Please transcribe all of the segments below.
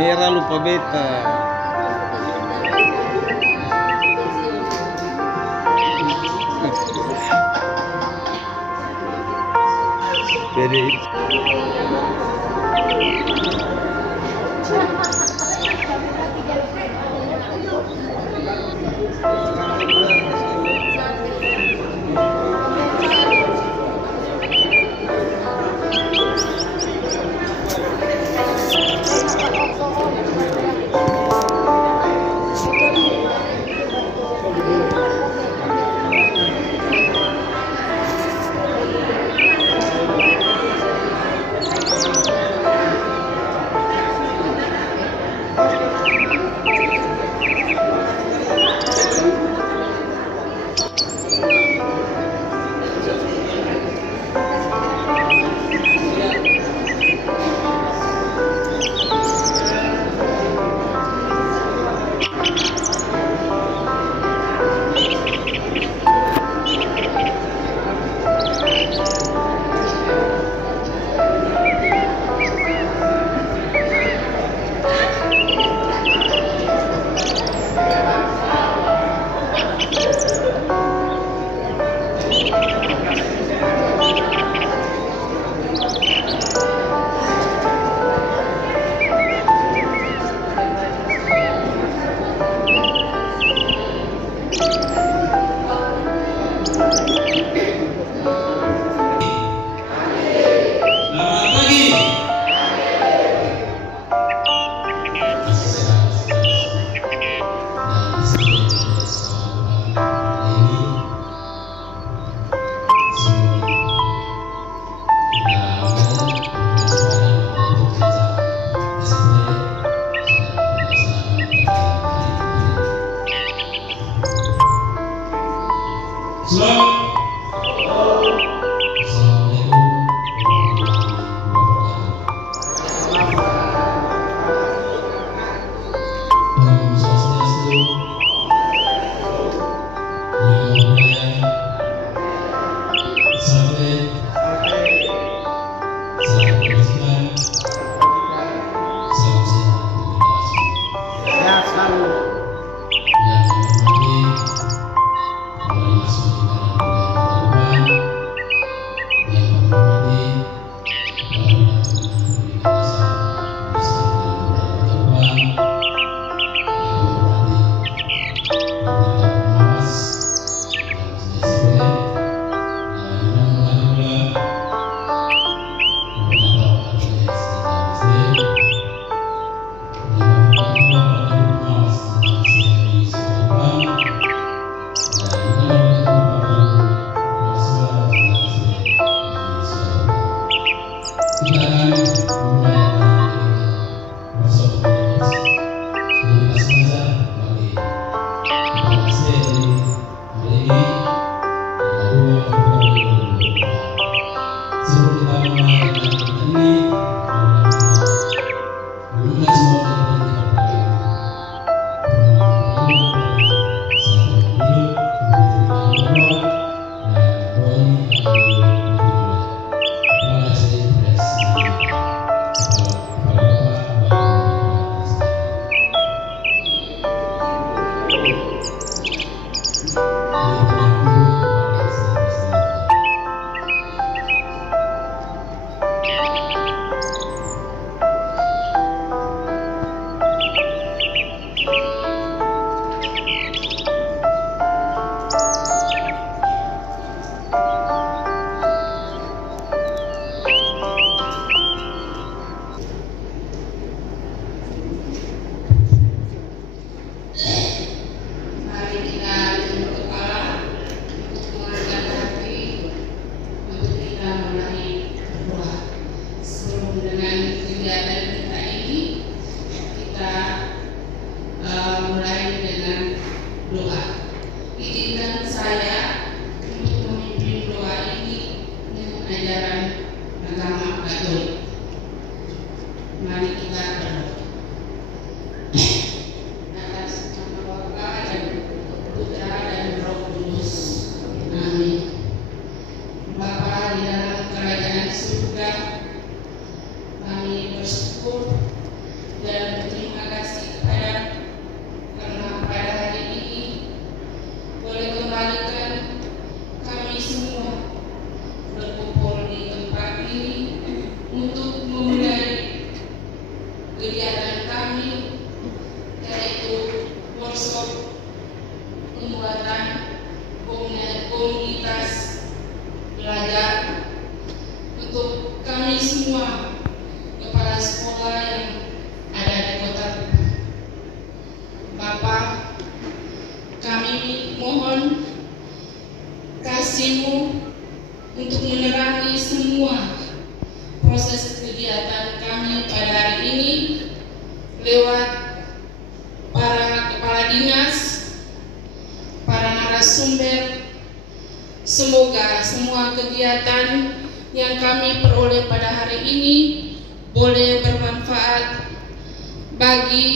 Merah lupa beta. Jadi surga, kami bersyukur dan semua kepala sekolah yang ada di kota Bapak, kami mohon kasih-Mu untuk menerangi semua proses kegiatan kami pada hari ini lewat para kepala dinas, para narasumber. Semoga semua kegiatan yang kami peroleh pada hari ini boleh bermanfaat bagi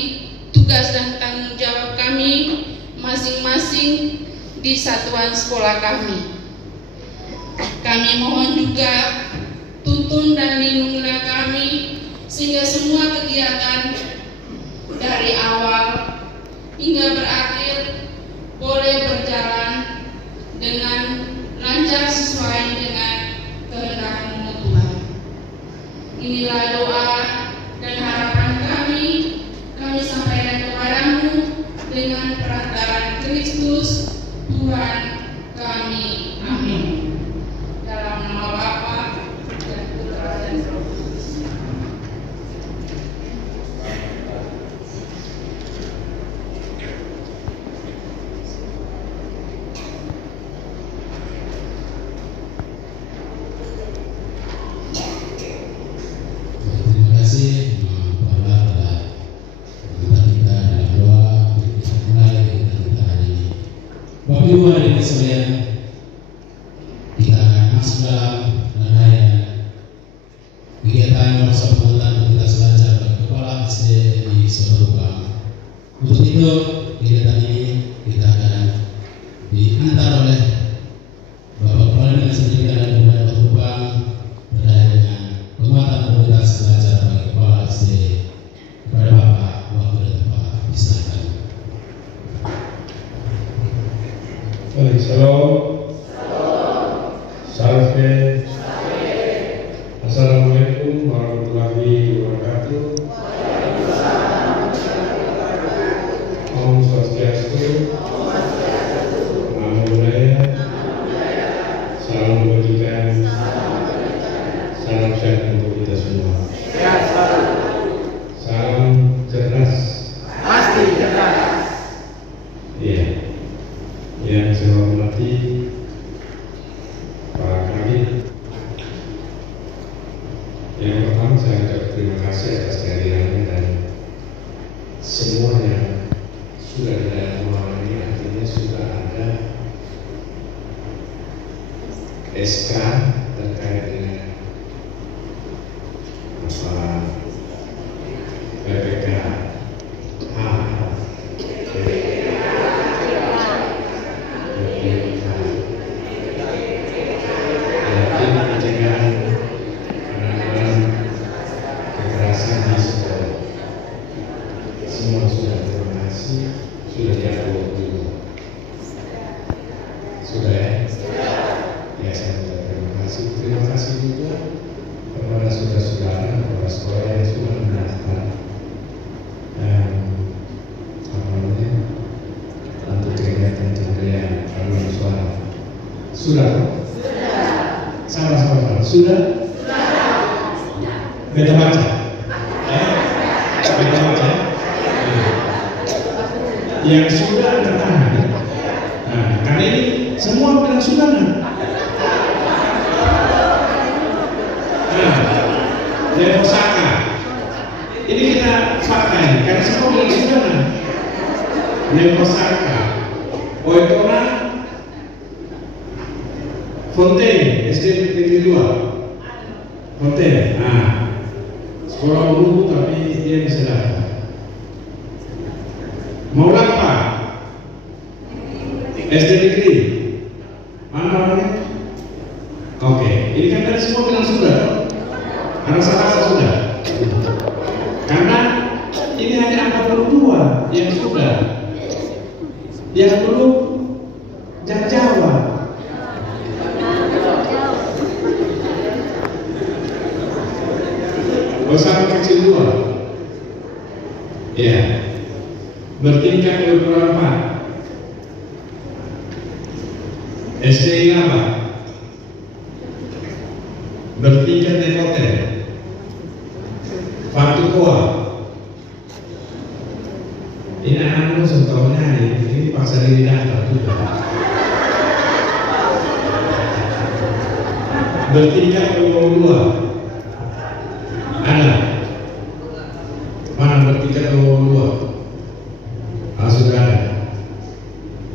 tugas dan tanggung jawab kami masing-masing di satuan sekolah kami. Kami mohon juga tuntun dan lindungilah kami sehingga semua kegiatan dari awal hingga berakhir boleh berjalan dengan lancar sesuai dengan kehendak-Mu Tuhan. Inilah doa dan harapan kami sampaikan kepadamu dengan perantaraan Kristus Tuhan kami. Amin. Dalam nama Bapa dan Putra dan Roh Kudus. Terima kasih Bapak telah membantu kita dalam doa untuk bisa mulai kegiatan kita hari ini. Bapak Ibu hadirin sekalian, kita akan masuk dalam rangkaian kegiatan workshop pengetahuan kualitas belajar bagi kepala SD di Sodobang. Untuk itu kegiatan ini kita akan diantar oleh Bapak Kepala Dinas Pendidikan dan Kebudayaan Sodobang terkait dengan penguatan kualitas belajar bagi kepala SD. Kepada Bapak, waktu dan tempat disilakan. Shalom. Salve. Assalamualaikum warahmatullahi wabarakatuh. Om Swastiastu. Namo Buddhaya. Salam kebajikan. Salam sehat untuk kita semua. Salam cerdas. Pasti cerdas. Iya. Yang saya hormati Pak Kabit. Yang pertama saya ucap terima kasih atas kehadirannya dan semua yang sudah di dalam ruangan ini, artinya sudah ada SK terkait dengan masalah PPK semua sudah terima kasih, sudah diupload juga. Sudah ya? Ya, saya ucap terima kasih. Terima kasih juga kepada saudara-saudara, kepada sekolah yang sudah mendaftar untuk kegiatan-kegiatan paduan suara. Sudah? Sama-sama. Sudah? Beda baca? Beda baca? Yang sudah tertahan. Nah, karena ini semua bilang sudah. Dari Osaka. Ini kita fakta ini, karena semua bilang sudah. Dari Osaka, Oitora, Fontaine, SD Negeri 2, Fontaine. Nah, sekolah umum tapi dia bisa datang. Mau apa? SD Negeri. Mana orangnya? Oke, ini kan tadi semua bilang sudah. Rasa-rasa sudah. Karena ini hanya 42 yang sudah. Yang belum jangan jawab. Bersama kecil 2. Ya. Bertingkat beberapa SDI apa? Bertingkat di hotel Faktu Koa. Ini anak-anak sebetulnya ini paksa diri daftar juga. Bertiga dua. Ada. Mana bertiga dua? Ah, sudah ada.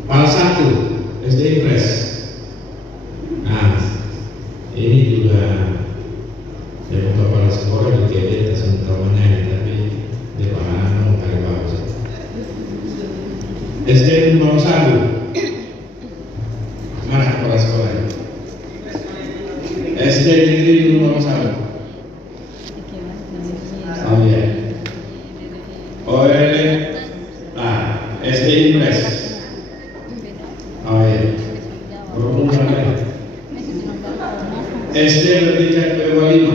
Pal 1 SD Impres. Nah, ini juga ya kepala sekolah di TD teman-temannya ini, tapi di mana mau cari bagus. SD nomor 1. Mana kepala sekolah? SD Negeri nomor 1. Oh iya. SD Impres. Oh iya. Berhubung sama SD bertingkat PW5.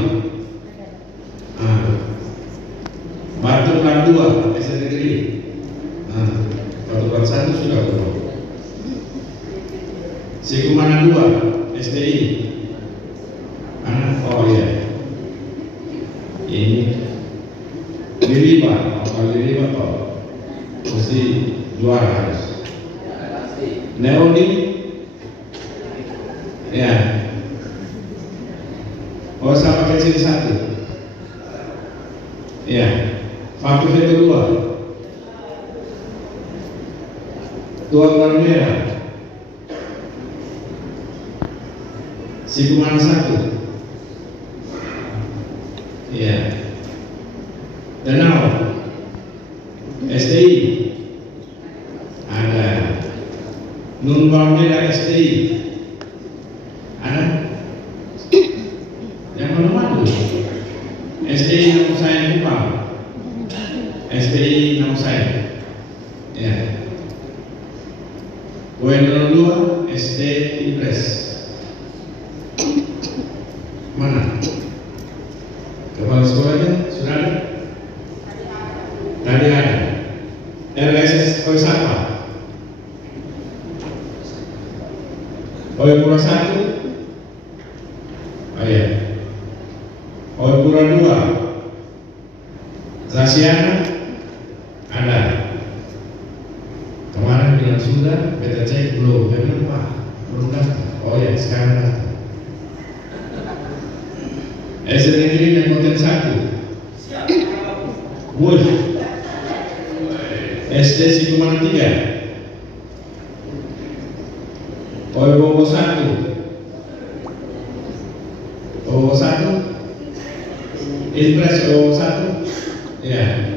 Batu Plat 2 SD Negeri. Batu Plat 1 sudah belum. Sikumana 2 SDI. Oh iya. Ini Lilipa, kalau Lilipa toh mesti juara harus. Neoni, ya. Oh sama kecil 1. Ya. Faktor itu 2. Tua Warna Merah. Sikumana 1. Ya. Danau. STI. Ada. Nun Bawameda STI. Ada. Yang mana tuh? STI nama saya Kupang. STI nama saya. Ya. Poin nomor 2 SD Impres. Mana? Kepala sekolahnya sudah ada? Tadi ada. RSS Oisapa. Oipura 1. Oh iya. Oipura 2. Zasiana ada. Kemarin bilang sudah, kita cek belum. Memang Pak, belum daftar. Oh ya, sekarang daftar. SD Negeri Nemoten 1. Woi. SD Sikumana 3. Oibobo 1. Oibobo 1. Impres Oibobo 1. Ya.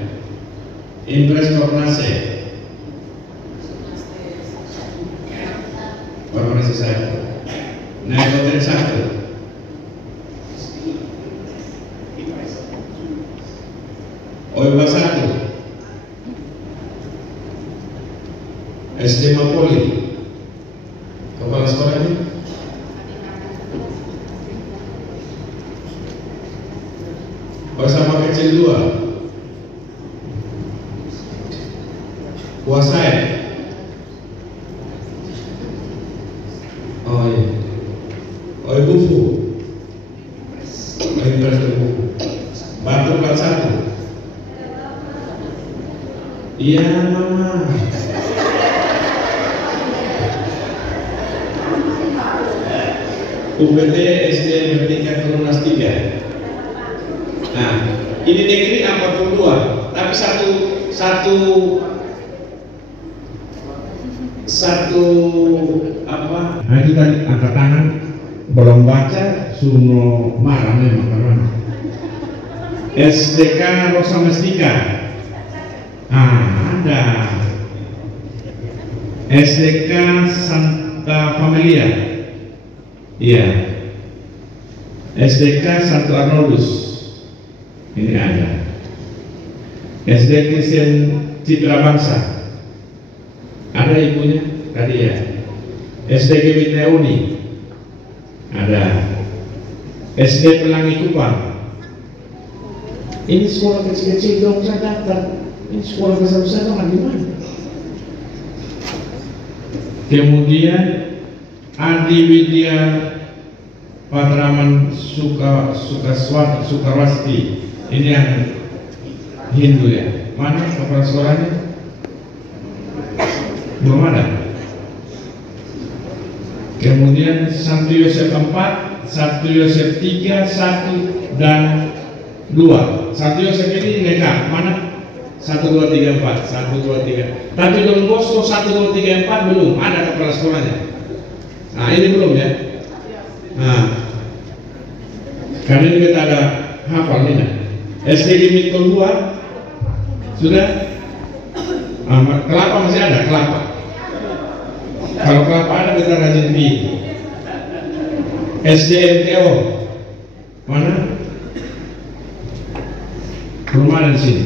Impres Kornase. Kornase 1. Nemoten 1. Oiba 1. SD Mapoli. Kepala sekolahnya? Bersama kecil 2. Kuasai. Oh iya. Oibufu. Oibufu. Batu Plat 1. Iya mama. UPT SD bertingkat turunas 3. Nah, ini negeri 42, tapi satu apa? Nah itu tadi angkat tangan, belum baca, suruh marah memang karena SDK Rosa Mestika. Ada SDK Santa Familia. Iya. SDK Santo Arnoldus. Ini ada. SD Kristen Citra Bangsa. Ada ibunya tadi ya. SDG Witeuni. Ada. SD Pelangi Kupang. Ini sekolah kecil-kecil dong saya daftar. Ini sekolah besar-besar dong gimana? Kemudian Adi Widya Patraman Sukarwasti. Ini yang Hindu ya. Mana kepala sekolahnya? Belum ada. Kemudian Santo Yosef 4, Santo Yosef 3, 1 dan 2. Santo Yosef ini nekat. Mana? 1, 2, 3, 4. 1, 2, 3. Tapi Don Bosco 1, 2, 3, 4 belum ada kepala sekolahnya. Nah ini belum ya. Nah, karena ini kita ada hafal ini. SD Limikol 2 sudah. Kelapa masih ada kelapa. Kalau kelapa ada kita rajin pi. SD MTO mana? Belum ada di sini.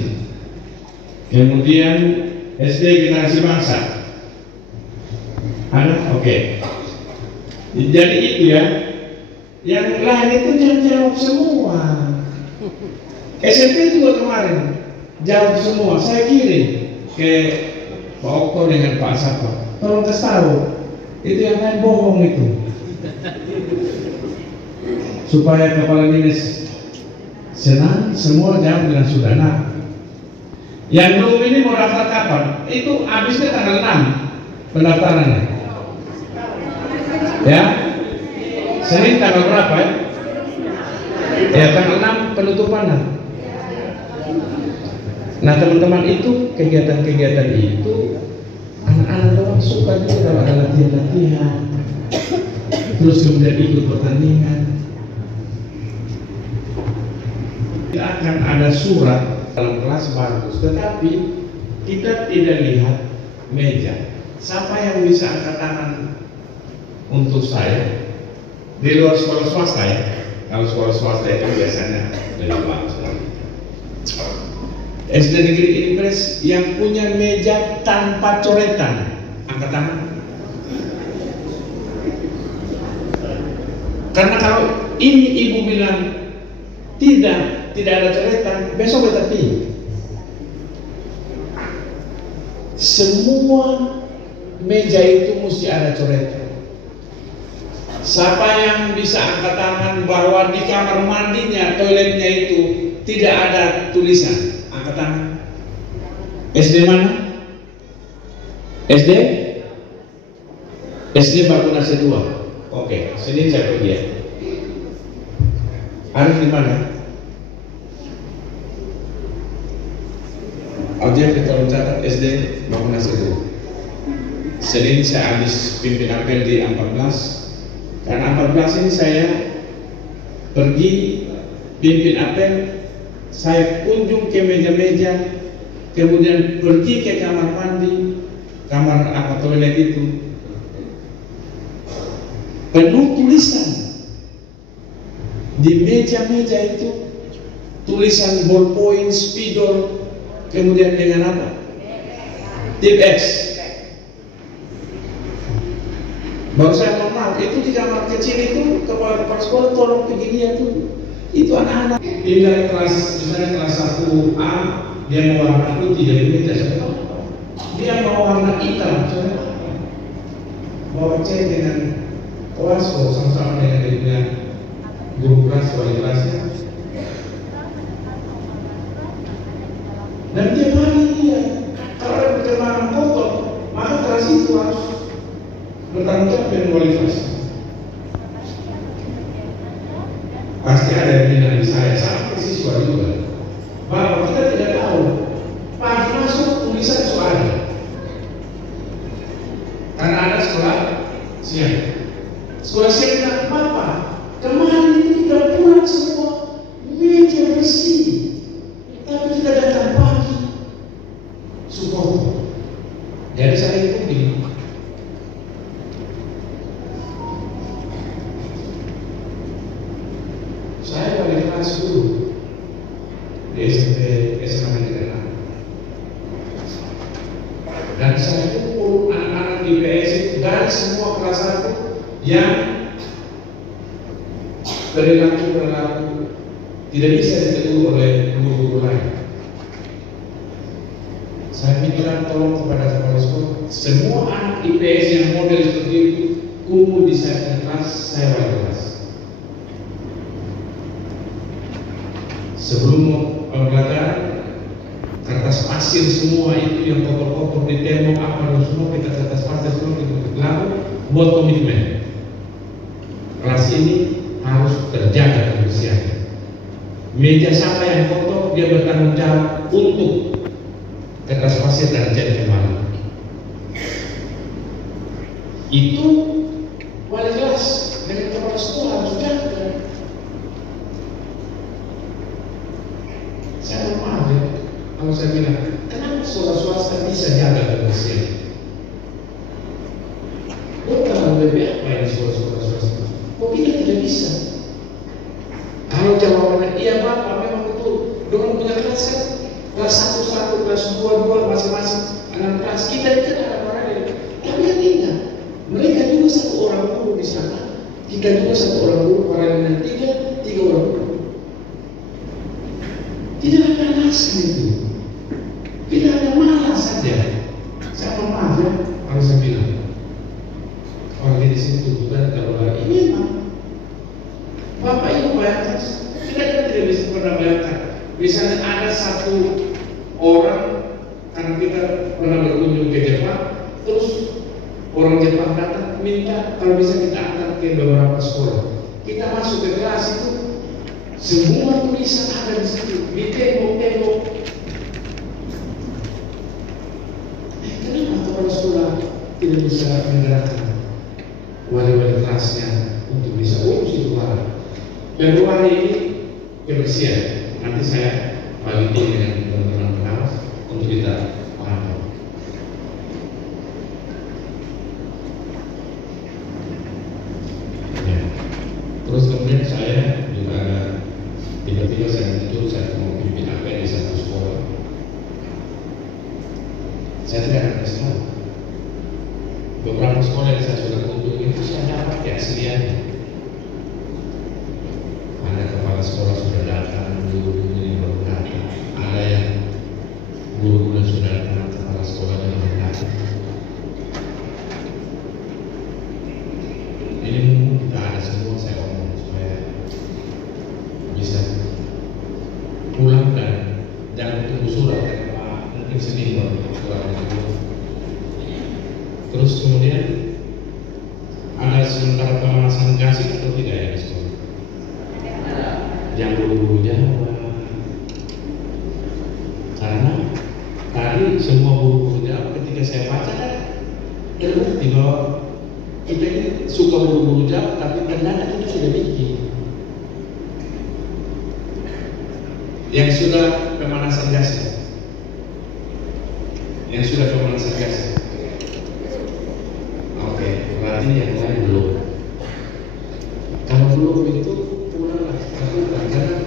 Kemudian SD Generasi Bangsa ada, oke. Jadi itu ya. Yang lain itu jangan jawab semua. SMP juga kemarin jawab semua. Saya kirim ke Pak Okto dengan Pak Sapa. Tolong kasih tahu. Itu yang lain bohong itu. Supaya kepala dinas senang, semua jawab dengan sudah. Nah, yang belum ini mau daftar kapan? Itu habisnya tanggal 6 pendaftarannya. Ya, Senin tanggal berapa ya? Ya tanggal 6 penutupannya. Nah teman-teman itu kegiatan-kegiatan itu anak-anak orang suka juga kalau ada latihan-latihan, terus kemudian ikut pertandingan. Tidak akan ada surat dalam kelas bagus, tetapi kita tidak lihat meja. Siapa yang bisa angkat tangan untuk saya di luar sekolah swasta ya? Kalau sekolah swasta itu biasanya lebih bagus lagi. SD Negeri Impres yang punya meja tanpa coretan, angkat tangan. Karena kalau ini ibu bilang tidak ada coretan, besok kita pilih. Semua meja itu mesti ada coretan. Siapa yang bisa angkat tangan bahwa di kamar mandinya, toiletnya itu tidak ada tulisan? Angkat tangan. SD mana? SD Bakunase 2. Oke, sini saya pergi ya. Arif di mana? Objek kita catat SD Bakunase 2. Senin saya habis pimpin apel di 14. Karena 14 ini saya pergi pimpin apel, saya kunjung ke meja-meja, kemudian pergi ke kamar mandi, kamar apa toilet itu, penuh tulisan di meja-meja itu, tulisan ballpoint, spidol, kemudian dengan apa? Tip X. Baru saya mohon maaf, itu di kamar kecil itu kepala sekolah tolong pergi dia tuh. Itu anak-anak pindah kelas, misalnya kelas 1A dia mau warna putih dari meja saya, dia mau warna hitam saya bawa cek dengan koasko sama-sama dengan guru kelas, wali kelasnya, dan dia mari dia kalau ada perkembangan kotor maka kelas itu harus bertanggung jawab dengan wali kelas. Pasti ada yang bilang di saya sampai siswa juga bahwa kita tidak tahu pagi masuk tulisan soalnya karena ada sekolah siang. Sekolah siang tidak apa-apa. Kemarin itu kita pulang semua meja bersih, tapi kita datang pagi support. Jadi saya itu bingung. Saya balik kelas dulu di SMP SMA Negeri 6, dan saya kumpul anak-anak di PS dari semua kelas 1 yang perilaku tidak bisa ditegur oleh guru-guru lain. Saya minta tolong kepada kepala sekolah, semua anak IPS yang model seperti itu kumpul di saya kelas, saya balik kelas. Sebelum pembelajaran kertas pasir semua itu yang kotor-kotor di tembok apa dan semua kita kertas pasir semua kita lalu buat komitmen. Kelas ini harus terjaga kebersihannya. Meja siapa yang kotor dia bertanggung jawab untuk kertas pasir dan cat kembali. Itu wali kelas dengan kepala sekolah harus jaga. Saya maaf ya, kalau saya bilang, kenapa sekolah swasta bisa jaga kebersihan? Bukan lebih apa yang sekolah-sekolah swasta? Kok kita tidak bisa? Kalau jawabannya iya Bapak, memang betul. Dorong punya kelas kan, kelas 1, kelas 2, masing-masing anak kelas kita itu ada orang ini. Tapi yang tidak, mereka juga satu orang guru di sana, kita juga satu orang guru, orang yang tiga orang guru. Tidak ada alasan itu, tidak ada malas saja. Saya mohon maaf ya, kalau saya bilang orang di sini tuntutan kalau lagi ini memang Bapak Ibu bayangkan, kita kan tidak bisa pernah bayangkan. Misalnya ada satu orang, karena kita pernah berkunjung ke Jepang, terus orang Jepang datang minta kalau bisa kita antar ke beberapa sekolah. Kita masuk ke kelas itu, semua tulisan ada di situ, di tembok-tembok. Kenapa kepala sekolah tidak bisa menggerakkan wali-wali kelasnya untuk bisa urus itu barang? Februari ini kebersihan. Nanti saya bagi dengan teman-teman kelas untuk kita paham. Ya. Terus kemudian saya juga ada tiba-tiba saya muncul, saya mau pimpin apa di satu sekolah. Saya tidak akan kasih tahu. Beberapa sekolah yang saya sudah kunjungi itu saya dapat keasliannya. Ada kepala sekolah sudah datang, guru ini baru datang. Ada yang guru sudah datang, kepala sekolahnya baru datang. Ini kita ada semua saya omong supaya bisa pulang dan jangan tunggu surat dari Pak, mungkin sedih baru surat itu. Terus kemudian ada sementara pemanasan gasing atau tidak ya di sekolah? Yang guru-guru Jawa, karena tadi semua guru-guru Jawa ketika saya baca kan terbukti bahwa kita ini suka guru-guru Jawa, tapi ternyata itu sudah bikin yang sudah pemanasan gas, yang sudah pemanasan gas. Oke, berarti yang lain belum. Kalau belum itu pulanglah lakukan, karena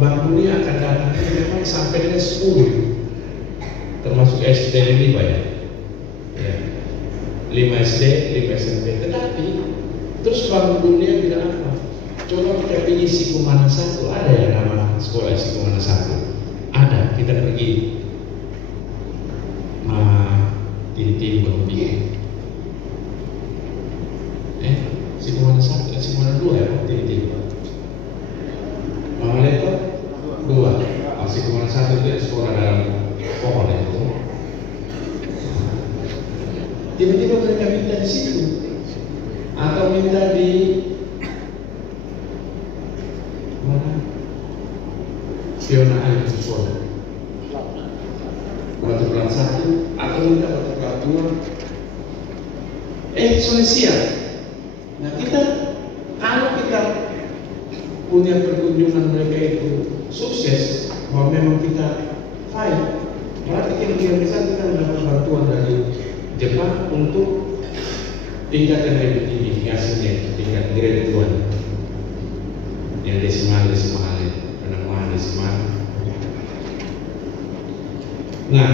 bangunnya akan datang memang sampai dengan 10, termasuk SD 5 ya. 5 SD, 5 SMP. Tetapi terus bangun dunia bilang apa? Coba kita pilih Sikumana 1, ada ya nama sekolah Sikumana 1? Ada, kita pergi tim berpikir. Sikumana 1, Sikumana 2 ya, tim. Mama Leto 2. Sikumana 1 itu sekolah dalam pohon itu. Tiba-tiba mereka minta di situ, atau minta di mana? Fiona Ayu sekolah. Waktu bulan 1 atau minta waktu ketua. Sulisia. Nah kalau kita punya perkunjungan mereka itu sukses, bahwa memang kita fight, berarti kira-kira kita mendapat bantuan dari Jepang untuk tingkat yang lebih tinggi, hasilnya tingkat grade 2 yang desimal, penemuan desimal. Nah,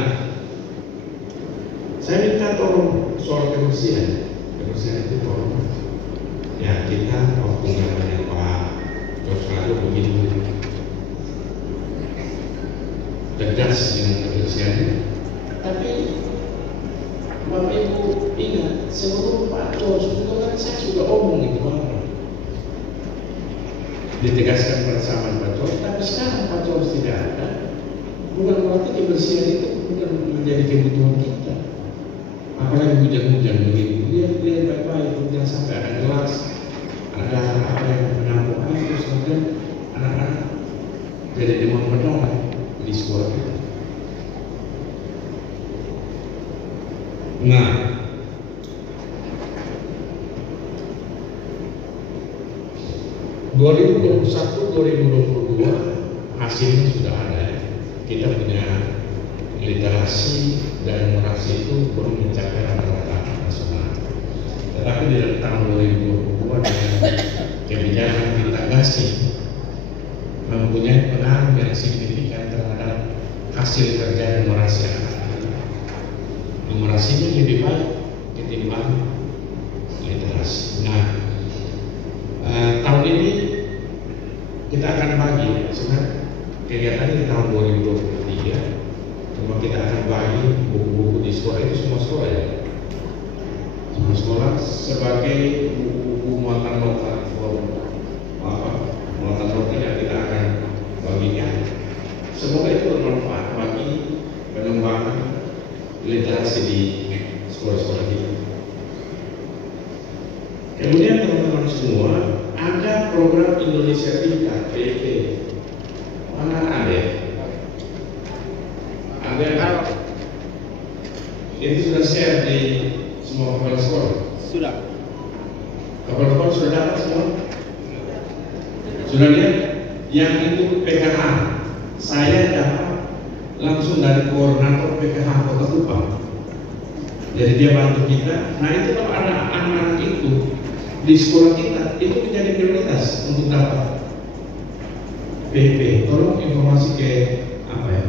saya minta tolong soal kebersihan itu tolong. Ya kita waktu namanya Pak Josrado begitu tegas dengan kebersihannya, tapi Bapak Ibu ingat, seluruh Pak Jos itu kan saya sudah omong itu orang ditegaskan bersama Pak Jos, tapi sekarang Pak Jos tidak ada, bukan berarti kebersihan itu bukan menjadi kebutuhan kita. Apalagi hujan-hujan begini, lihat baik-baik, jangan sampai ada gelas, ada apa yang menampung air, terus kemudian anak-anak jadi demam berdarah di sekolah kita. Nah, (2021-2022) hasilnya sudah ada. Kita punya literasi dan numerasi itu belum mencapai rata-rata nasional. Tetapi di tahun 2022 dengan kebijakan integrasi mempunyai pengaruh yang signifikan terhadap hasil kerja numerasi anak-anak. Numerasinya lebih baik ketimbang literasi. Nah, tahun ini kita akan bagi sebenarnya kegiatan di tahun 2023. Cuma kita akan bagi buku-buku di sekolah itu semua sekolah ya. Semua sekolah sebagai buku-buku muatan lokal muatan lokal yang kita akan bagikan. Semoga itu bermanfaat bagi pengembangan literasi di sekolah-sekolah kita. Kemudian teman-teman semua, ada program Indonesia Pintar (PIP). Mana ada? Itu sudah share di semua kepala sekolah. Sudah. Kepala sekolah sudah dapat semua. Sudah lihat? Yang itu PKH. Saya dapat langsung dari koordinator PKH Kota Kupang. Jadi dia bantu kita. Nah itu kalau ada anak-anak itu di sekolah kita, itu menjadi prioritas untuk dapat PP. Tolong informasi ke apa ya?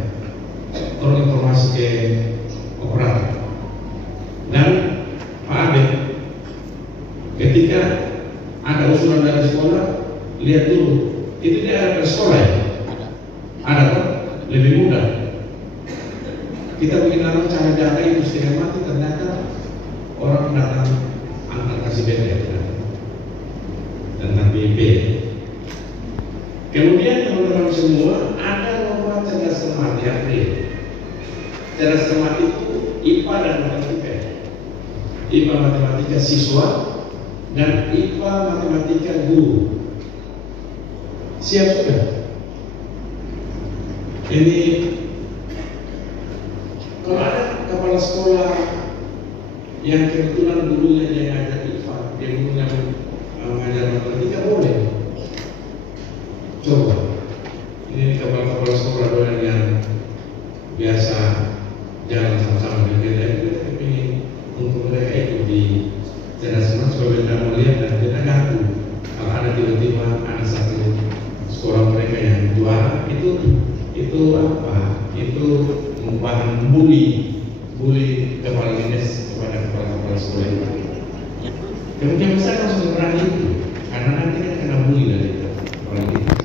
Tolong informasi ke operator. Dan Pak Ade, ketika ada usulan dari sekolah, lihat dulu, itu dia ada sekolah ya? Ada kan? Lebih mudah. Kita bikin nama cara jaga itu setengah mati, ternyata orang datang angkat kasih BP tentang BIP. Kemudian teman-teman semua, ada lomba cerdas cermat di April. Cerdas cermat itu IPA dan matematika. IPA matematika siswa dan IPA matematika guru. Siap sudah? Ini kalau ada kepala sekolah yang kebetulan gurunya dia ngajar IPA, dia gurunya mengajar matematika, boleh. Coba. Ini kepala sekolah doang yang biasa jalan sama-sama dengan kita kepingin untuk mereka itu di cerdas cermat supaya mereka melihat dan kita ganggu. Kalau ada tiba-tiba ada satu sekolah mereka yang juara, itu apa? Itu bahan bully kepala dinas kepada kepala sekolah itu. Kemudian besar langsung berani itu, karena nanti kan kena bully dari kepala dinas.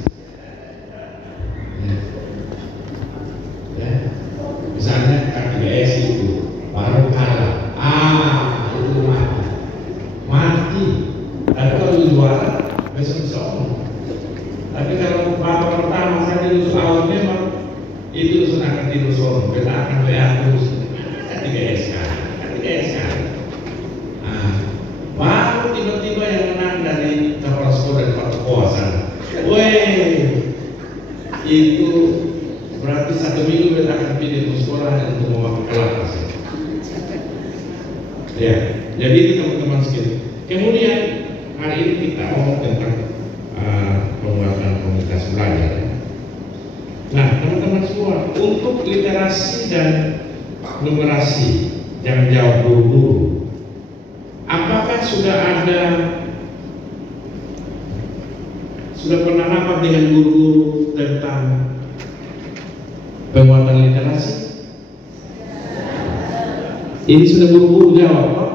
Misalnya KPS itu baru kalah, itu mati. Tapi kalau juara besok bisa omong. Tapi kalau babak pertama saja lulus awal memang itu sudah akan tidur sore, kita akan WA terus. KPS kan. Baru tiba-tiba yang menang dari kepala sekolah dari Pak Kuasa. Itu berarti 1 minggu kita akan pilih untuk sekolah untuk mewakili kelas. Ya, jadi itu teman-teman sekalian. Kemudian hari ini kita ngomong tentang penguatan komunitas belajar. Nah, teman-teman semua, untuk literasi dan numerasi yang jawab guru-guru, apakah sudah pernah rapat dengan guru-guru tentang penguatan literasi? Ini sudah buru-buru jawab kok.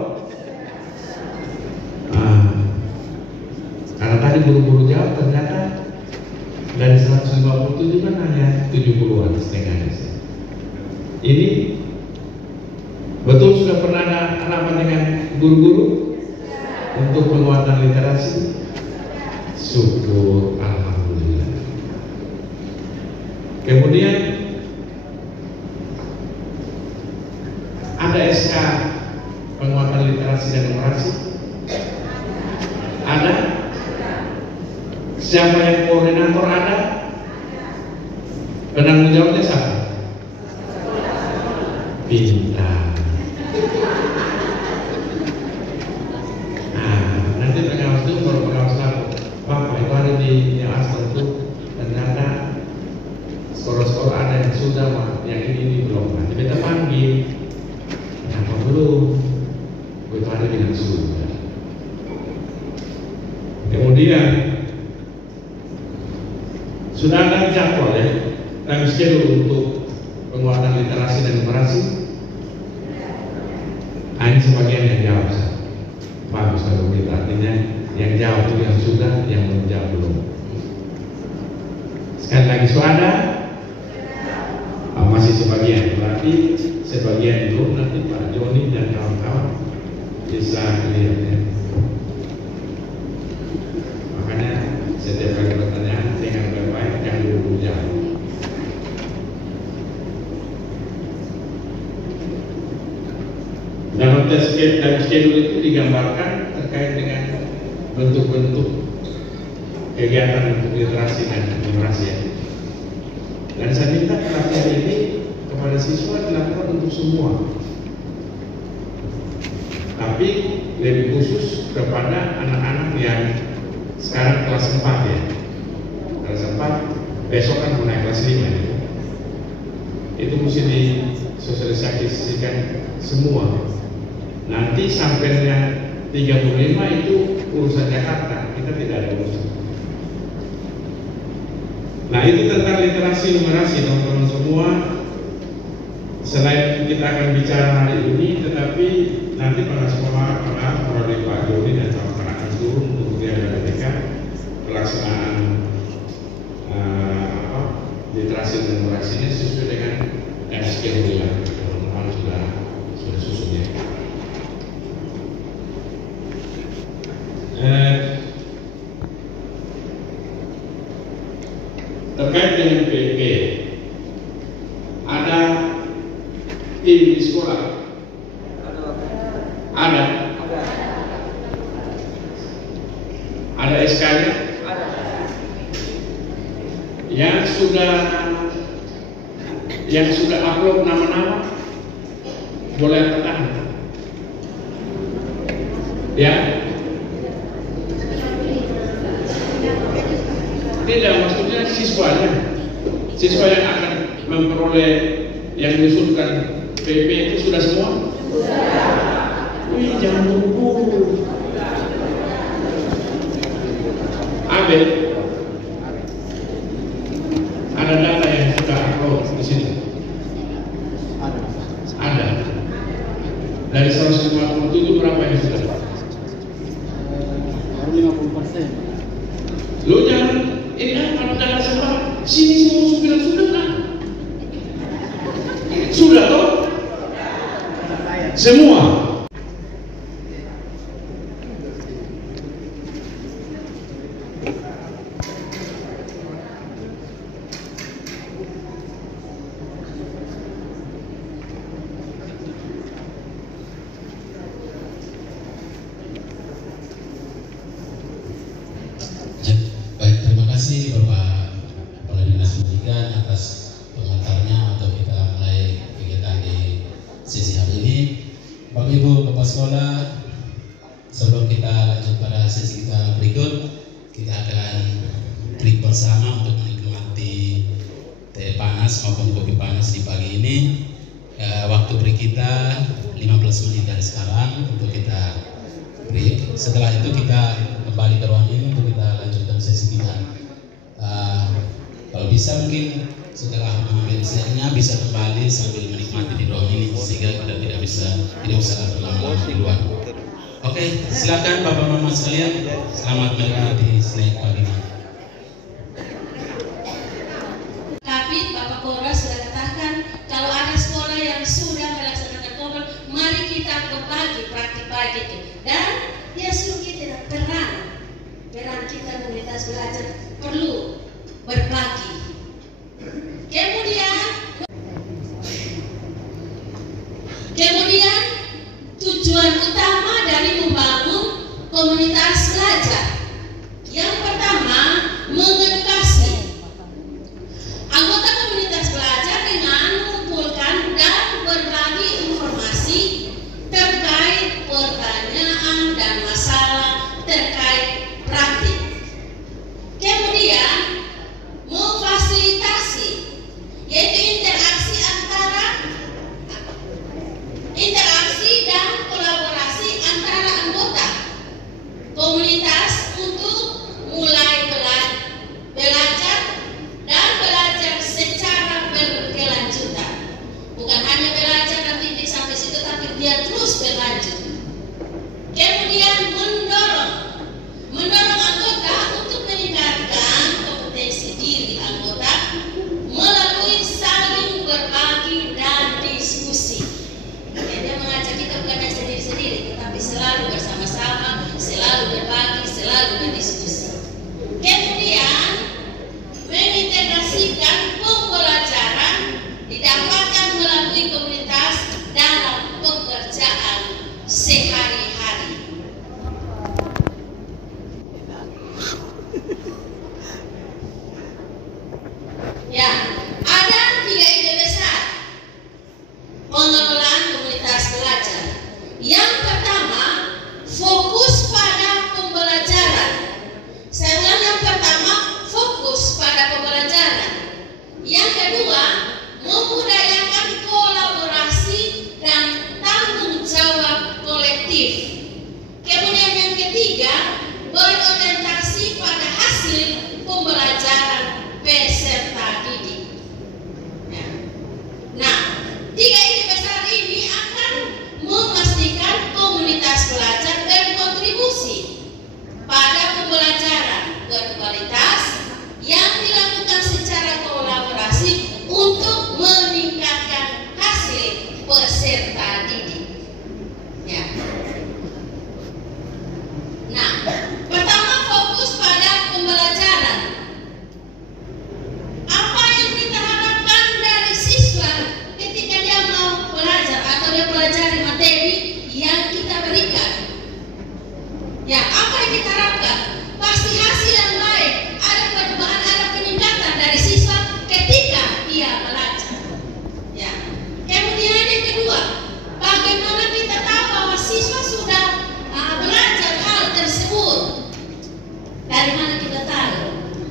Karena tadi buru-buru jawab, ternyata dari 150 kan hanya 70-an setengahnya. Ini betul sudah pernah ada rapat dengan guru-guru untuk penguatan literasi? Syukur, alhamdulillah. Kemudian literasi dan numerasi? Ada? Siapa yang koordinator ada? Penanggung jawabnya siapa? Pintar. Nah, nanti pengawas itu baru pengawas lapor. Pak itu hari di yang asal itu ternyata skor-skor ada yang sudah, yang ini belum. Nanti kita panggil. Kenapa belum? Itu hari bilang sudah. Kemudian sudah ada jadwal ya, time schedule untuk penguatan literasi dan numerasi. Ini sebagian yang jawab. Bagus kalau kita, artinya yang jawab itu yang sudah, yang belum jawab belum. Sekali lagi sudah, masih sebagian, berarti sebagian belum. Nanti Pak Joni dan kawan-kawan bisa lihat ya. Makanya setiap kali pertanyaan dengan baik-baik, jangan dulu jawab. Dalam tes schedule itu digambarkan terkait dengan bentuk-bentuk kegiatan untuk literasi dan numerasi ya. Dan saya minta pelatihan ini kepada siswa dilakukan untuk semua, tapi lebih khusus kepada anak-anak yang sekarang kelas 4 ya. Kelas 4, besok kan mulai kelas 5 ya. Itu mesti disosialisasikan semua. Nanti sampainya 35 itu urusan Jakarta, kita tidak ada urusan. Nah itu tentang literasi numerasi teman-teman semua. Selain kita akan bicara hari ini, tetapi nanti pada sekolah melalui Pak Joni dan kawan-kawan akan turun untuk diadakan pelaksanaan literasi dan numerasinya sesuai dengan schedule yang teman-teman sudah susun ya. Terkait dengan PP, ada tim di sekolah? Ada. Ada SK-nya? Yang sudah upload nama-nama boleh tekan. Ya. Tidak, maksudnya siswa yang akan memperoleh yang diusulkan PP itu sudah semua? Wih, jangan buru-buru. Abel, ada data yang sudah upload di sini? Ada. Dari 150 itu berapa yang sudah? Baru 50%. Lu jangan kalau jangan salah, sini semua bilang sudah kan? Sudah toh? Semua. kasih Bapak Kepala Dinas Pendidikan atas pengantarnya untuk kita mulai kegiatan di sesi hari ini. Bapak Ibu Kepala Sekolah, sebelum kita lanjut pada sesi kita berikut, kita akan break bersama untuk menikmati teh panas maupun kopi panas di pagi ini. Waktu break kita 15 menit dari sekarang untuk kita break. Setelah itu kita kembali ke ruang ini untuk kita lanjutkan sesi kita. Kalau bisa mungkin setelah mengambil siangnya bisa kembali sambil menikmati di ruang ini sehingga kita tidak usah berlama-lama di luar. Oke, silakan Bapak Mama sekalian, selamat menikmati snack pagi ini. Tapi Bapak Kora sudah katakan kalau ada sekolah yang sudah melaksanakan KOBEL, mari kita berbagi praktik-praktik itu. Dan dia suruh kita peran kita komunitas belajar perlu berbagi. Kemudian tujuan utama dari membangun komunitas belajar. Yang pertama, mengedukasi anggota komunitas belajar dengan mengumpulkan dan berbagi informasi terkait pertanyaan dan masalah terkait praktik. Kemudian, memfasilitasi, yaitu interaksi dan kolaborasi antara anggota komunitas untuk mulai belajar dan belajar secara berkelanjutan. Bukan hanya belajar nanti sampai situ, tapi dia terus berlanjut. Kemudian mendorong anggota untuk meningkatkan kompetensi diri anggota melalui saling berbagi dan diskusi. Dia mengajak kita bukan hanya sendiri-sendiri, tetapi selalu bersama-sama, selalu berbagi, selalu berdiskusi. Kemudian mengintegrasikan pembelajaran didapatkan melalui komunitas dalam pekerjaan sehari-hari. Ya, ada 3 ide besar pengelolaan komunitas belajar. Yang pertama, fokus pada pembelajaran. Saya ulang, yang pertama, fokus pada pembelajaran. Yang kedua, membudayakan kolaborasi dan tanggung jawab kolektif. Kemudian yang ketiga, berorientasi pada hasil pembelajaran peserta didik. Nah, 3 ide besar ini akan memastikan komunitas belajar berkontribusi pada pembelajaran berkualitas yang dilakukan secara kolaborasi untuk meningkatkan hasil peserta didik. Ya. Nah, pertama, fokus pada pembelajaran. Apa yang kita harapkan dari siswa ketika dia mau belajar atau dia pelajari materi yang kita berikan? Ya, apa yang kita harapkan? Pasti hasil yang baik, ada perubahan, ada peningkatan dari siswa ketika dia belajar. Ya. Kemudian yang kedua, bagaimana kita tahu bahwa siswa sudah belajar hal tersebut? Dari mana kita tahu?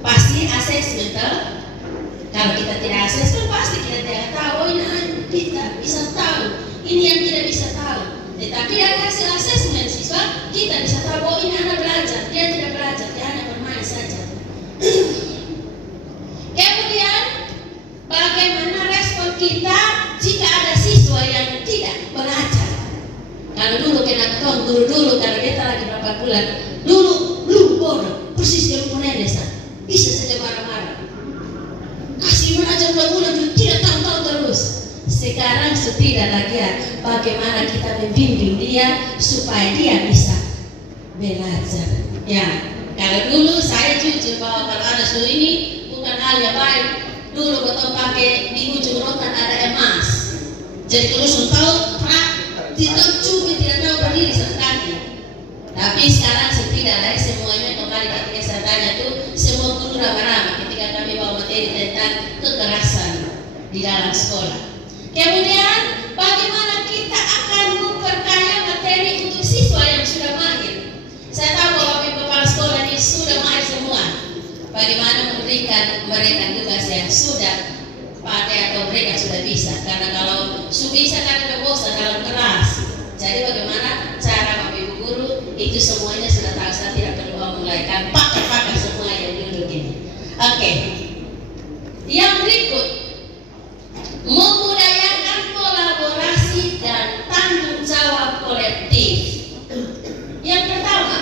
Pasti asesmen. Kalau kita tidak asesmen, pasti kita tidak tahu. Oh, ini kita bisa tahu, ini yang tidak bisa tahu. Tetapi dari hasil asesmen siswa, kita bisa tahu, oh ini anak belajar, dia tidak belajar, dia hanya bermain saja. Kemudian, bagaimana respon kita jika ada siswa yang tidak belajar? Kalau dulu kena ketong, dulu kalau kita lagi berapa bulan, dulu bodoh, persis kayak rumah desa, bisa saja marah-marah. Kasih belajar bulan tidak tahu terus. Sekarang sudah lagi bagaimana kita membimbing dia supaya dia bisa belajar. Ya, kalau dulu saya jujur bahwa kalau ada suhu ini bukan hal yang baik. Dulu betul pakai di ujung rotan ada emas. Jadi kalau sudah tahu, tidak cumi tidak tahu berdiri sekali. Tapi sekarang setidaknya semuanya kembali ketika saya tanya tuh semua guru ramah-ramah ketika kami bawa materi tentang kekerasan di dalam sekolah. Kemudian bagaimana kita akan memperkaya materi untuk siswa yang sudah mahir. Saya tahu bahwa kepala sekolah ini sudah mahir semua. Bagaimana memberikan mereka tugas yang sudah pakai atau mereka sudah bisa. Karena kalau sudah bisa kan ada bosan dalam kelas. Jadi bagaimana cara Bapak Ibu guru itu semuanya sudah tahu. Saya tidak perlu memulaikan pakar-pakar semua yang duduk ini. Oke. Yang berikut, membudayakan kolaborasi dan tanggung jawab kolektif. Yang pertama,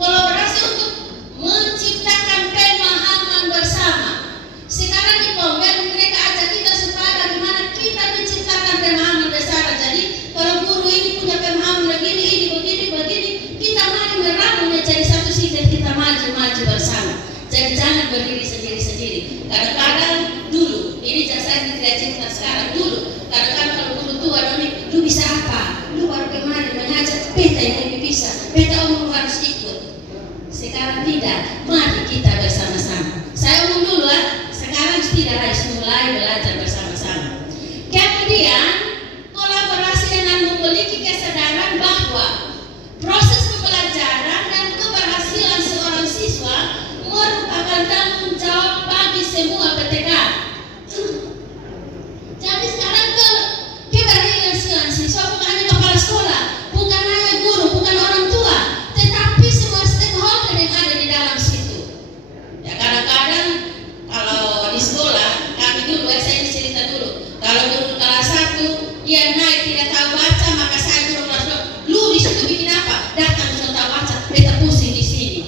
kolaborasi untuk menciptakan pemahaman bersama. Sekarang di Konven mereka ajak kita supaya bagaimana kita menciptakan pemahaman bersama. Jadi kalau guru ini punya pemahaman begini, ini begini, kita mari meramu menjadi satu sisi, kita maju bersama. Jadi jangan berdiri sendiri-sendiri. Kadang-kadang dulu, ini saya tidak cerita sekarang, dulu kadang-kadang kalau guru tua, lu bisa apa? Lu baru kemarin mengajar kita yang lebih bisa. Beta umum harus ikut. Sekarang tidak. Mari kita bersama-sama. Saya umum dulu sekarang tidak harus mulai belajar bersama-sama. Kemudian kolaborasi dengan memiliki kesadaran bahwa proses pembelajaran dan keberhasilan seorang siswa merupakan tanggung jawab bagi semua PTK. Jadi sekarang keberhasilan siswa bukan hanya kepala sekolah, bukan hanya guru, bukan orang tua, tetapi semua stakeholder yang ada di dalam situ. Ya kadang-kadang kalau di sekolah kami dulu, saya ini cerita dulu. Kalau guru kelas 1 dia naik tidak tahu baca, maka saya guru kelas 2, lu di situ bikin apa? Datang sudah tahu baca, beta pusing di sini.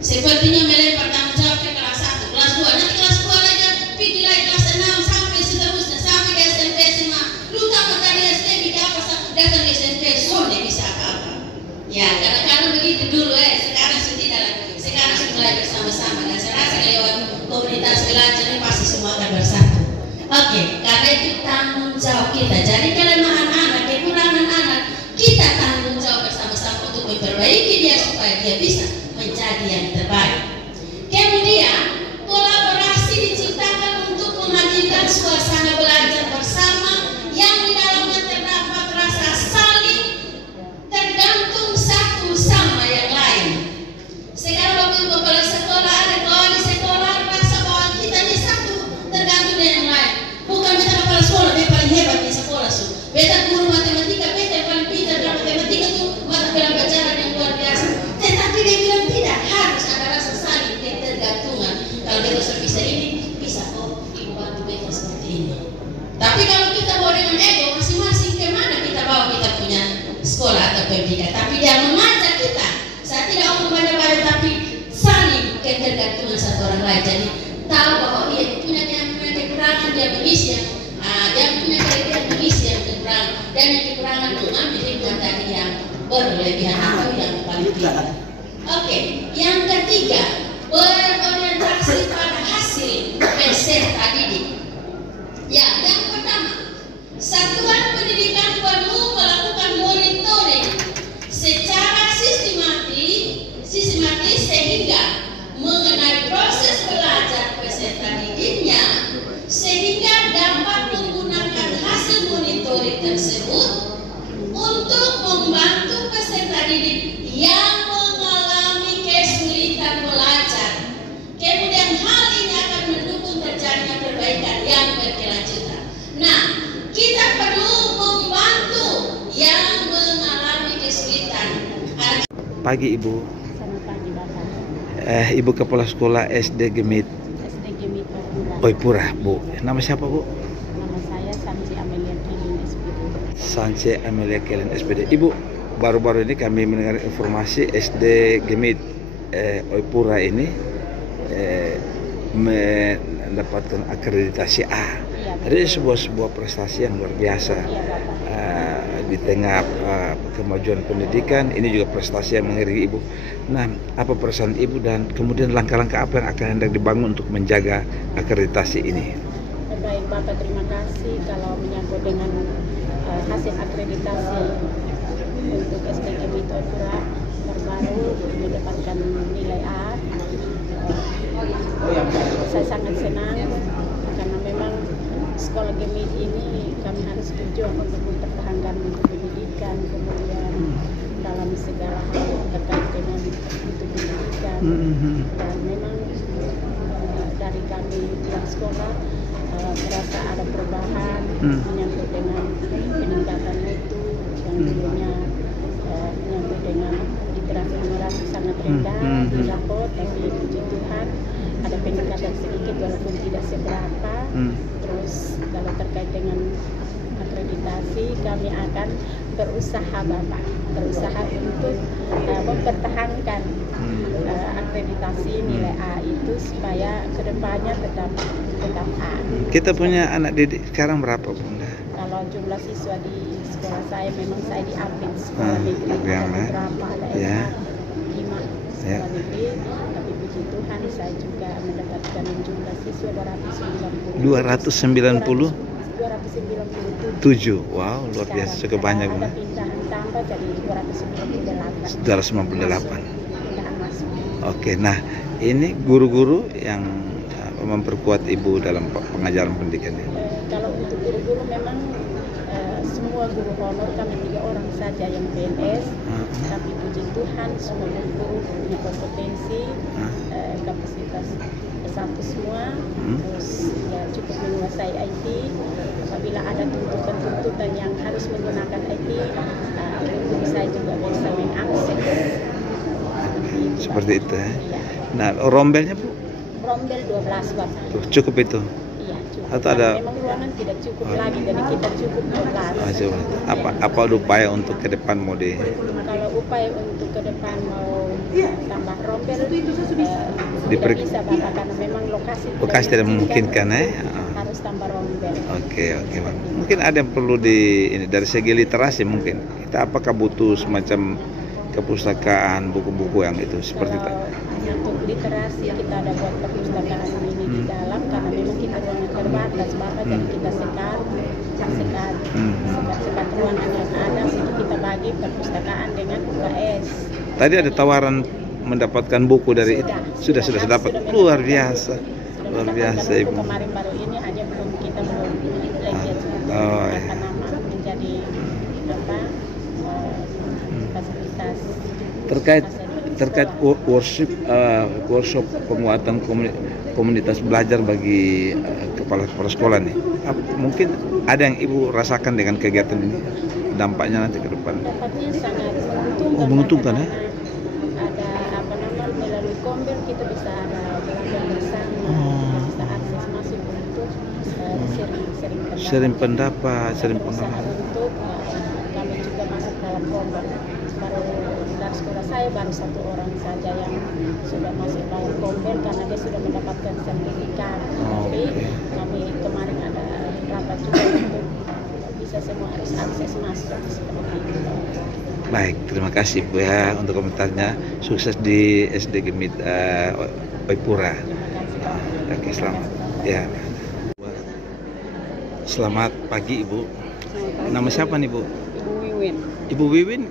Sepertinya melempar tanggung jawab ke kelas 1, kelas 2, nanti kelas 2 aja pergi lagi kelas 6 sampai seterusnya sampai ke SMP SMA. Lu tahu tadi SD bikin apa? Datang ke SMP sore bisa apa-apa. Ya kadang-kadang begitu dulu sekarang sudah tidak lagi. Sekarang sudah mulai bersama-sama dan saya rasa lewat komunitas belajar ini pasti semua akan bersatu. Oke, karena itu tanggung jawab kita. Jadi kelemahan anak, kekurangan anak, kita tanggung jawab bersama-sama untuk memperbaiki dia supaya dia bisa menjadi yang terbaik. Kemudian kolaborasi diciptakan untuk menghadirkan suasana belajar bersama yang di dalamnya terdapat rasa saling tergantung satu sama yang lain. Sekarang waktu kepala sekolah ada kalau di sekolah rasa bahwa kita ini satu tergantung dengan yang lain. Bukan beta kepala sekolah dia paling hebat di sekolah su. Beta guru matematika beta yang paling pintar dalam matematika itu mata pelajaran yang luar biasa. Tetapi dia bilang tidak harus ada rasa saling ketergantungan. Kalau beta sudah bisa ini bisa kok ibu bantu beta seperti ini. Tapi kalau kita bawa dengan ego masing-masing kemana kita bawa kita punya sekolah atau pendidikan. Tapi dia mengajak kita. Saya tidak omong banyak-banyak tapi saling ketergantungan satu orang lain. Jadi tahu bahwa dia punya kekurangan dia mengisi yang dia punya kelebihan mengisi yang kekurangan dan yang kekurangan mengambil hikmah dari yang berlebihan atau yang paling tidak. Oke, yang ketiga berorientasi pada hasil peserta didik. Ya, yang pertama satuan pendidikan perlu melakukan monitoring secara sistematis sehingga mengenai proses belajar peserta didiknya sehingga dapat menggunakan hasil monitoring tersebut untuk membantu peserta didik yang mengalami kesulitan belajar. Kemudian hal ini akan mendukung terjadinya perbaikan yang berkelanjutan. Nah, kita perlu membantu yang mengalami kesulitan. Pagi Ibu. Selamat pagi Bapak. Ibu kepala sekolah SD Gemit SD Gemit Oipura. Oipura, Bu. Nama siapa, Bu? Nama saya Sanci Amelia Kelin SPD. Sanci Amelia Kelin SPD. Ibu, baru-baru ini kami mendengar informasi SD Gemit Oipura ini mendapatkan akreditasi A. Jadi sebuah prestasi yang luar biasa. Iya Bapak. Di tengah kemajuan pendidikan, ini juga prestasi yang mengiringi Ibu. Nah, apa perasaan Ibu dan kemudian langkah-langkah apa yang akan hendak dibangun untuk menjaga akreditasi ini? Baik Bapak, terima kasih. Kalau menyangkut dengan hasil akreditasi untuk SD Gemit Oipura terbaru mendapatkan nilai A, saya sangat senang karena memang sekolah Gemit ini kami harus berjuang untuk mempertahankan pendidikan, kemudian dalam segala hal terkait dengan itu pendidikan. Dan memang dari kami pihak sekolah terasa ada perubahan menyangkut dengan peningkatan mutu yang dulunya menyangkut dengan literasi numerasi sangat rendah di rapor, tapi puji Tuhan ada peningkatan sedikit walaupun tidak seberapa. Terus kalau terkait dengan akreditasi kami akan berusaha Bapak, berusaha untuk mempertahankan akreditasi nilai A itu supaya kedepannya tetap A. Kita punya anak didik sekarang berapa, Bunda? Kalau jumlah siswa di sekolah saya memang saya diambil sekolah negeri ada beberapa daerah 5 sekolah negeri, tapi puji Tuhan saya juga mendapatkan jumlah siswa 297 7. Wow, luar biasa, cukup banyak. Ada pindahan tambah jadi 298. 298. Pindahan masuk. Oke, nah ini guru-guru yang memperkuat Ibu dalam pengajaran pendidikan ini. Kalau untuk guru-guru memang semua guru honor kami 3 orang saja yang PNS, tapi puji Tuhan semua guru punya kompetensi, kapasitas S1 semua, terus ya cukup menguasai IT. Apabila ada tuntutan-tuntutan yang harus menggunakan IT, guru saya juga bisa mengakses. Seperti itu ya. Iya. Nah, rombelnya Bu? Rombel 12 Bapak. Tuh, cukup itu. Iya, cukup. Atau ada- Memang ruangan tidak cukup lagi, jadi kita cukup 12. Apa ada upaya untuk ke depan mau di Kalau upaya untuk ke depan mau tambah rombel, Diper- tidak bisa Bapak, karena memang lokasi tidak memungkinkan ya. Harus tambah rombel. Oke, Bang. Mungkin ada yang perlu ini dari segi literasi mungkin. Kita apakah butuh semacam kepustakaan, buku-buku yang itu seperti itu? Kalau untuk literasi kita ada buat perpustakaan ini di dalam, karena memang kita ruangan terbatas Bapak, jadi kita sekat ruangan yang ada, jadi kita bagi perpustakaan dengan UKS. Tadi ada tawaran mendapatkan buku dari itu. Sudah dapat. Luar biasa. Luar biasa Ibu. Kemarin baru ini hanya kita belum legit Oh, iya. akan nama menjadi apa fasilitas terkait workshop penguatan komunitas belajar bagi kepala sekolah nih. Mungkin ada yang Ibu rasakan dengan kegiatan ini, dampaknya nanti ke depan? Dampaknya sangat menguntungkan. Menguntungkan ya? Ada melalui Kombel kita bisa ada belajar bersama, bisa akses masuk untuk sharing pendapat. Untuk kami juga masuk dalam Kombel. Baru dari sekolah saya baru 1 orang saja yang sudah masuk dalam Kombel karena dia sudah mendapatkan sertifikat. Tapi kami kemarin ada rapat juga untuk bisa semua harus akses masuk seperti itu. Baik, terima kasih Bu ya untuk komentarnya. Sukses di SD Gemit Oipura. Oke, selamat. Ya. Selamat pagi Ibu. Nama siapa nih Bu? Ibu Wiwin. Ibu Wiwin